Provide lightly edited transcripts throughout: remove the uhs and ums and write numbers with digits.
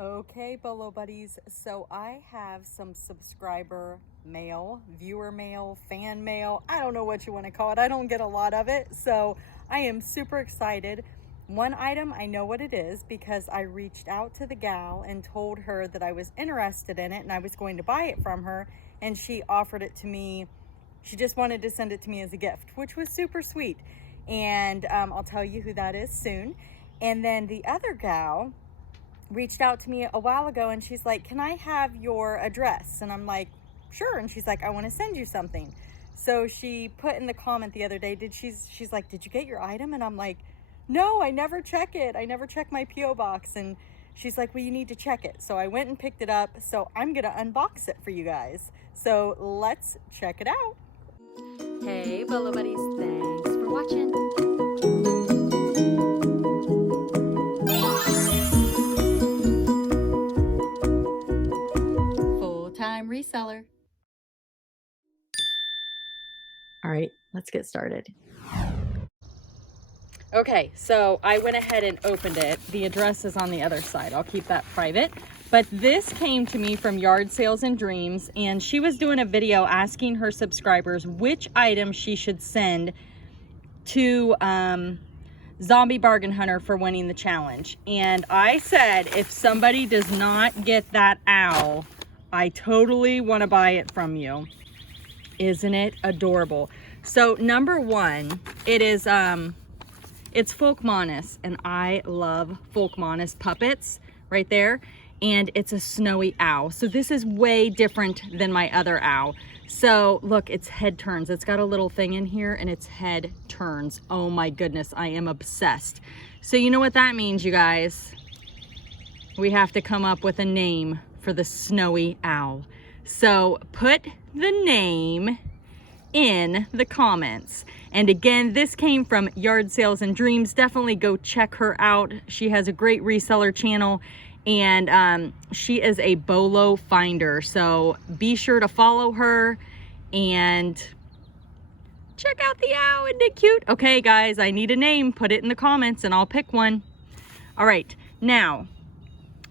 Okay, Bolo buddies, so I have some subscriber mail, viewer mail, fan mail. I don't know what you want to call it. I don't get a lot of it, so I am super excited. One item, I know what it is because I reached out to the gal and told her that I was interested in it and I was going to buy it from her, and she offered it to me. She just wanted to send it to me as a gift, which was super sweet. And I'll tell you who that is soon. And then the other gal reached out to me a while ago and she's like, can I have your address? And I'm like, sure. And she's like, I want to send you something. So she put in the comment the other day, she's like, did you get your item? And I'm like, no, I never check it. I never check my PO box. And she's like, well, you need to check it. So I went and picked it up. So I'm going to unbox it for you guys. So let's check it out. Hey, Bolo buddies, thanks for watching. Full-time reseller. All right, let's get started. Okay, so I went ahead and opened it. The address is on the other side. I'll keep that private. But this came to me from Yard Sales and Dreams, and she was doing a video asking her subscribers which item she should send to Zombie Bargain Hunter for winning the challenge. And I said, if somebody does not get that owl, I totally want to buy it from you. Isn't it adorable? So number one, it is it's Folkmanis, and I love Folkmanis puppets right there. And it's a snowy owl. So this is way different than my other owl. So look, its head turns. It's got a little thing in here and its head turns. Oh my goodness, I am obsessed. So you know what that means, you guys? We have to come up with a name for the snowy owl. So put the name in the comments. And again, this came from Yard Sales and Dreams. Definitely go check her out. She has a great reseller channel, and she is a Bolo finder. So be sure to follow her and check out the owl. Isn't it cute? Okay, guys, I need a name. Put it in the comments and I'll pick one. All right, now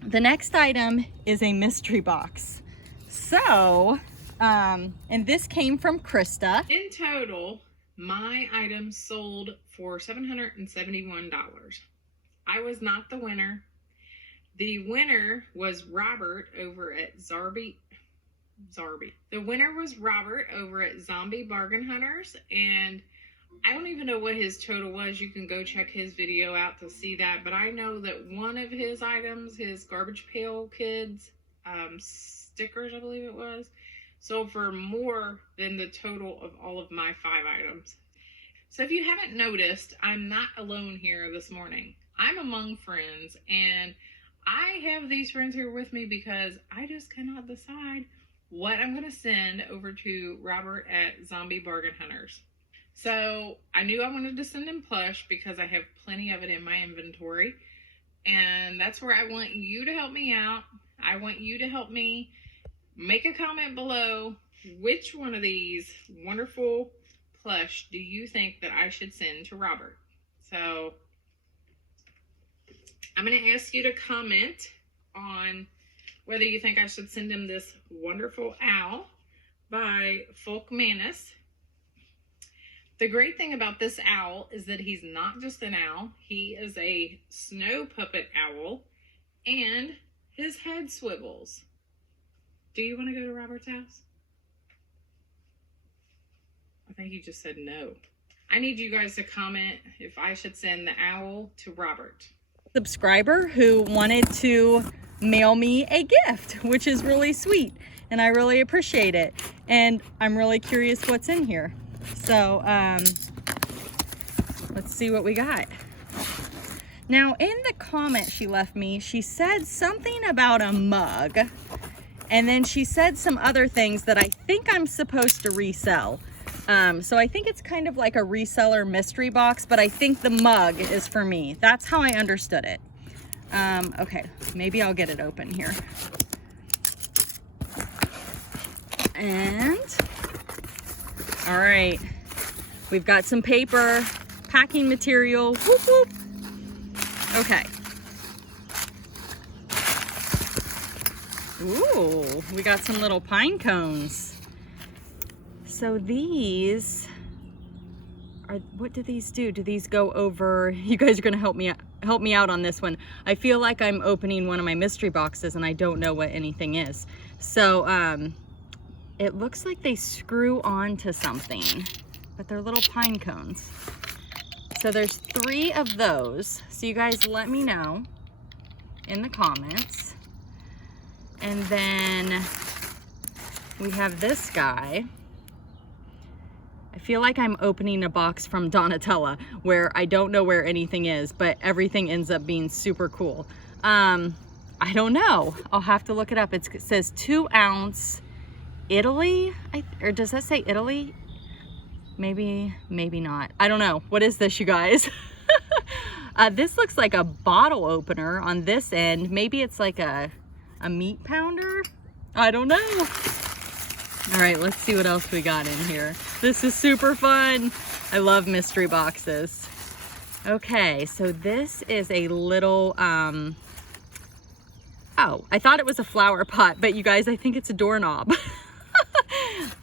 the next item is a mystery box. So, and this came from Krista. In total, my items sold for $771. I was not the winner. The winner was Robert over at The winner was Robert over at Zombie Bargain Hunters, and I don't even know what his total was. You can go check his video out to see that, but I know that one of his items, his Garbage Pail Kids stickers, I believe it was, sold for more than the total of all of my 5 items. So if you haven't noticed, I'm not alone here this morning. I'm among friends, and I have these friends here with me because I just cannot decide what I'm going to send over to Robert at Zombie Bargain Hunters. So I knew I wanted to send him plush because I have plenty of it in my inventory. And that's where I want you to help me out. I want you to help me. Make a comment below. Which one of these wonderful plush do you think that I should send to Robert? So I'm going to ask you to comment on whether you think I should send him this wonderful owl by Folkmanis. The great thing about this owl is that he's not just an owl. He is a snow puppet owl, and his head swivels. Do you want to go to Robert's house? I think he just said no. I need you guys to comment if I should send the owl to Robert. Subscriber who wanted to mail me a gift, which is really sweet, and I really appreciate it. And I'm really curious what's in here. So let's see what we got. Now, in the comment she left me, she said something about a mug, and then she said some other things that I think I'm supposed to resell. So I think it's kind of like a reseller mystery box, but I think the mug is for me. That's how I understood it. Okay, maybe I'll get it open here. And, all right, we've got some paper, packing material, whoop, whoop. Okay. Ooh, we got some little pine cones. So these are, what do these do? Do these go over? You guys are gonna help me out on this one. I feel like I'm opening one of my mystery boxes and I don't know what anything is. So it looks like they screw onto something, but they're little pine cones. So there's 3 of those. So you guys let me know in the comments. And then we have this guy. I feel like I'm opening a box from Donatella where I don't know where anything is, but everything ends up being super cool. I don't know. I'll have to look it up. It says 2 ounce Italy, or does that say Italy? Maybe not. I don't know. What is this, you guys? This looks like a bottle opener on this end. Maybe it's like a meat pounder. I don't know. All right, let's see what else we got in here. This is super fun. I love mystery boxes. Okay, so this is a little, oh, I thought it was a flower pot, but you guys, I think it's a doorknob.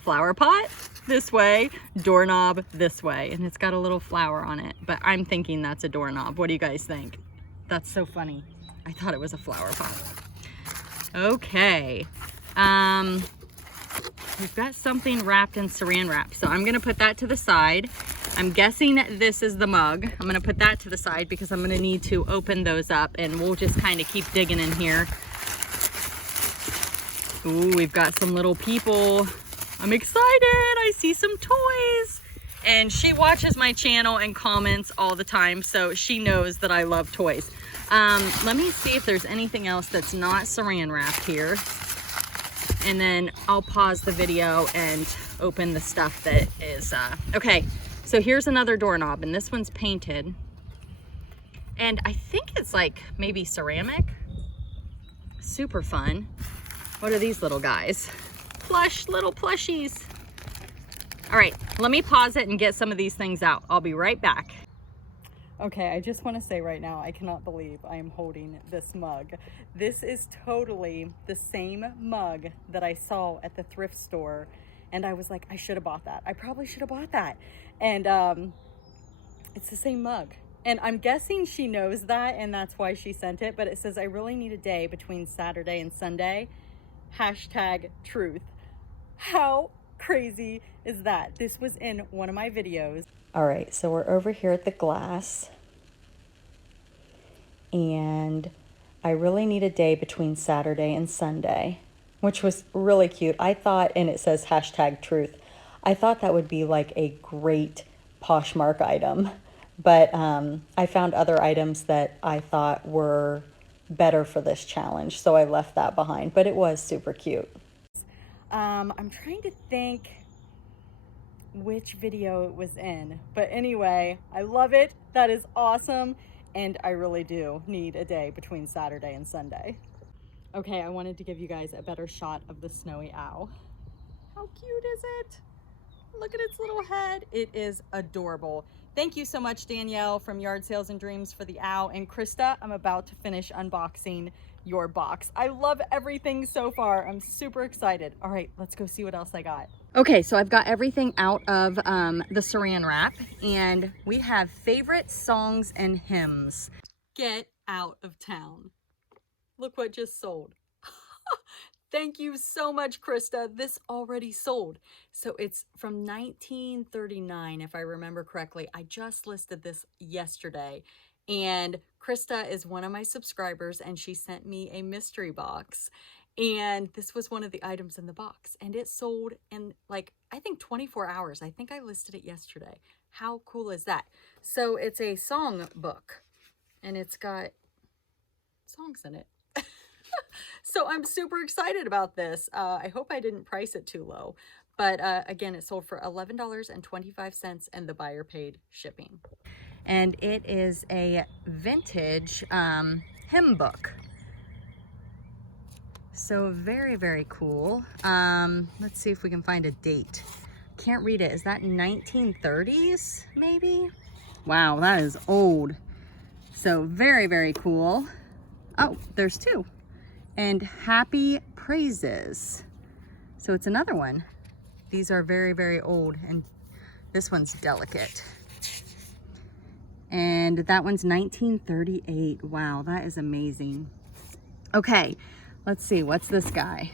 Flower pot this way, doorknob this way, and it's got a little flower on it, but I'm thinking that's a doorknob. What do you guys think? That's so funny. I thought it was a flower pot. Okay, we've got something wrapped in saran wrap, so I'm gonna put that to the side. I'm guessing this is the mug. I'm gonna put that to the side because I'm gonna need to open those up, and we'll just kind of keep digging in here. Ooh, we've got some little people. I'm excited. I see some toys. And she watches my channel and comments all the time, so she knows that I love toys. Let me see if there's anything else that's not saran wrapped here. And then I'll pause the video and open the stuff that is, okay. So here's another doorknob, and this one's painted. And I think it's like maybe ceramic. Super fun. What are these little guys? Plush, little plushies. All right, let me pause it and get some of these things out. I'll be right back. Okay, I just want to say right now, I cannot believe I am holding this mug. This is totally the same mug that I saw at the thrift store. And I was like, I should have bought that. I probably should have bought that. And it's the same mug. And I'm guessing she knows that, and that's why she sent it. But it says, I really need a day between Saturday and Sunday. #truth. How crazy is that? This was in one of my videos. All right, so we're over here at the glass. And I really need a day between Saturday and Sunday, which was really cute. I thought, and it says #truth. I thought that would be like a great Poshmark item. But I found other items that I thought were better for this challenge, so I left that behind, but it was super cute. I'm trying to think which video it was in, but anyway, I love it. That is awesome, and I really do need a day between Saturday and Sunday. Okay, I wanted to give you guys a better shot of the snowy owl. How cute is it? Look at its little head. It is adorable. Thank you so much, Danielle from Yard Sales and Dreams, for the owl. And Krista, I'm about to finish unboxing your box. I love everything so far. I'm super excited. All right, let's go see what else I got. Okay, so I've got everything out of the saran wrap, and we have favorite songs and hymns. Get out of town. Look what just sold. Thank you so much, Krista. This already sold. So it's from 1939, if I remember correctly. I just listed this yesterday. And Krista is one of my subscribers, and she sent me a mystery box. And this was one of the items in the box. And it sold in, like, I think 24 hours. I think I listed it yesterday. How cool is that? So it's a song book. And it's got songs in it. So I'm super excited about this. I hope I didn't price it too low. But again, it sold for $11.25 and the buyer paid shipping. And it is a vintage hymn book. So very, very cool. Let's see if we can find a date. Can't read it. Is that 1930s maybe? Wow, that is old. So very, very cool. Oh, there's two. and Happy Praises. So it's another one. These are very, very old, and this one's delicate. And that one's 1938. Wow, that is amazing. Okay, let's see, what's this guy?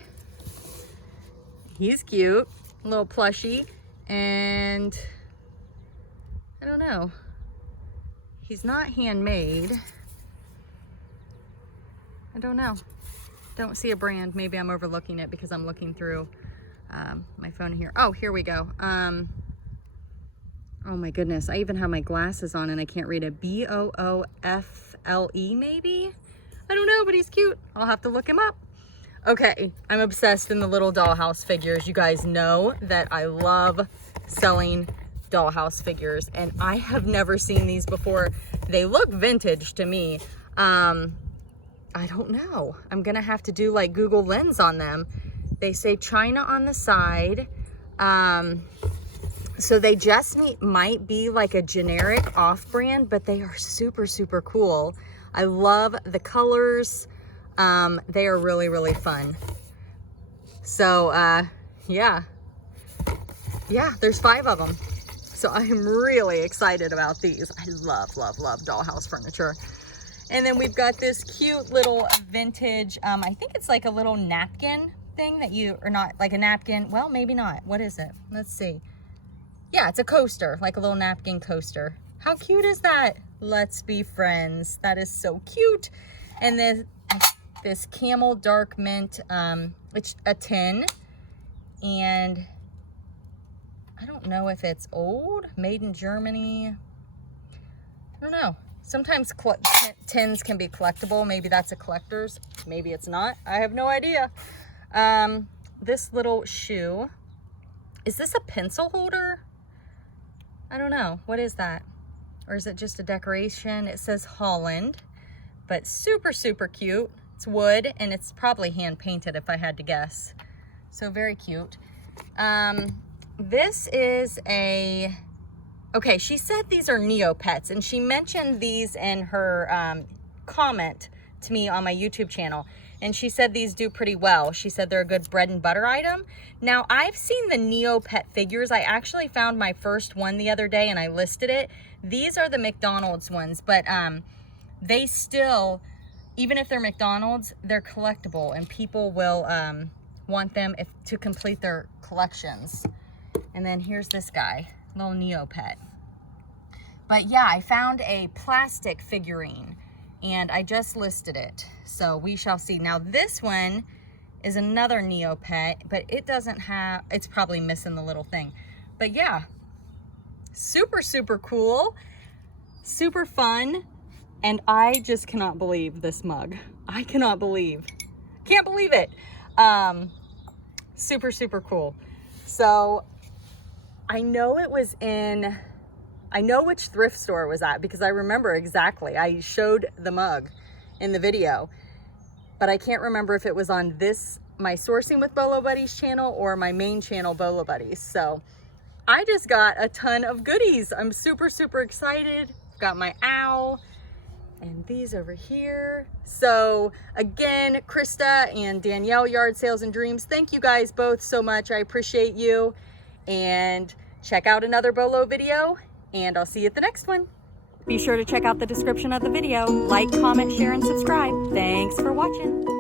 He's cute, a little plushie, and I don't know. He's not handmade. I don't know. Don't see a brand. Maybe I'm overlooking it because I'm looking through my phone here. Oh, here we go. Oh my goodness. I even have my glasses on and I can't read it. B-O-O-F-L-E maybe? I don't know, but he's cute. I'll have to look him up. Okay, I'm obsessed in the little dollhouse figures. You guys know that I love selling dollhouse figures, and I have never seen these before. They look vintage to me. I don't know. I'm gonna have to do like Google Lens on them. They say China on the side. So they just might be like a generic off-brand, but they are super, super cool. I love the colors. They are really, really fun. So, yeah, there's 5 of them. So I'm really excited about these. I love, love, love dollhouse furniture. And then we've got this cute little vintage, I think it's like a little napkin thing that or not like a napkin. Well, maybe not. What is it? Let's see. Yeah, it's a coaster, like a little napkin coaster. How cute is that? Let's be friends. That is so cute. And then this camel dark mint, it's a tin, and I don't know if it's old, made in Germany. I don't know. Sometimes tins can be collectible. Maybe that's a collector's. Maybe it's not. I have no idea. This little shoe. Is this a pencil holder? I don't know. What is that? Or is it just a decoration? It says Holland, but super, super cute. It's wood, and it's probably hand painted if I had to guess. So very cute. This is okay, she said these are Neopets, and she mentioned these in her comment to me on my YouTube channel. And she said these do pretty well. She said they're a good bread and butter item. Now, I've seen the Neopet figures. I actually found my first one the other day and I listed it. These are the McDonald's ones, but they still, even if they're McDonald's, they're collectible, and people will want them to complete their collections. And then here's this guy, little Neopet. But yeah, I found a plastic figurine and I just listed it. So we shall see. Now this one is another Neopet, but it doesn't have, it's probably missing the little thing. But yeah, super, super cool, super fun. And I just cannot believe this mug. I can't believe it. Super, super cool. So I know it was I know which thrift store it was at because I remember exactly. I showed the mug in the video, but I can't remember if it was on my Sourcing with Bolo Buddies channel or my main channel, Bolo Buddies. So I just got a ton of goodies. I'm super, super excited. Got my owl and these over here. So again, Krista and Danielle, Yard Sales and Dreams, thank you guys both so much. I appreciate you. And check out another Bolo video, and I'll see you at the next one. Be sure to check out the description of the video. Like, comment, share, and subscribe. Thanks for watching.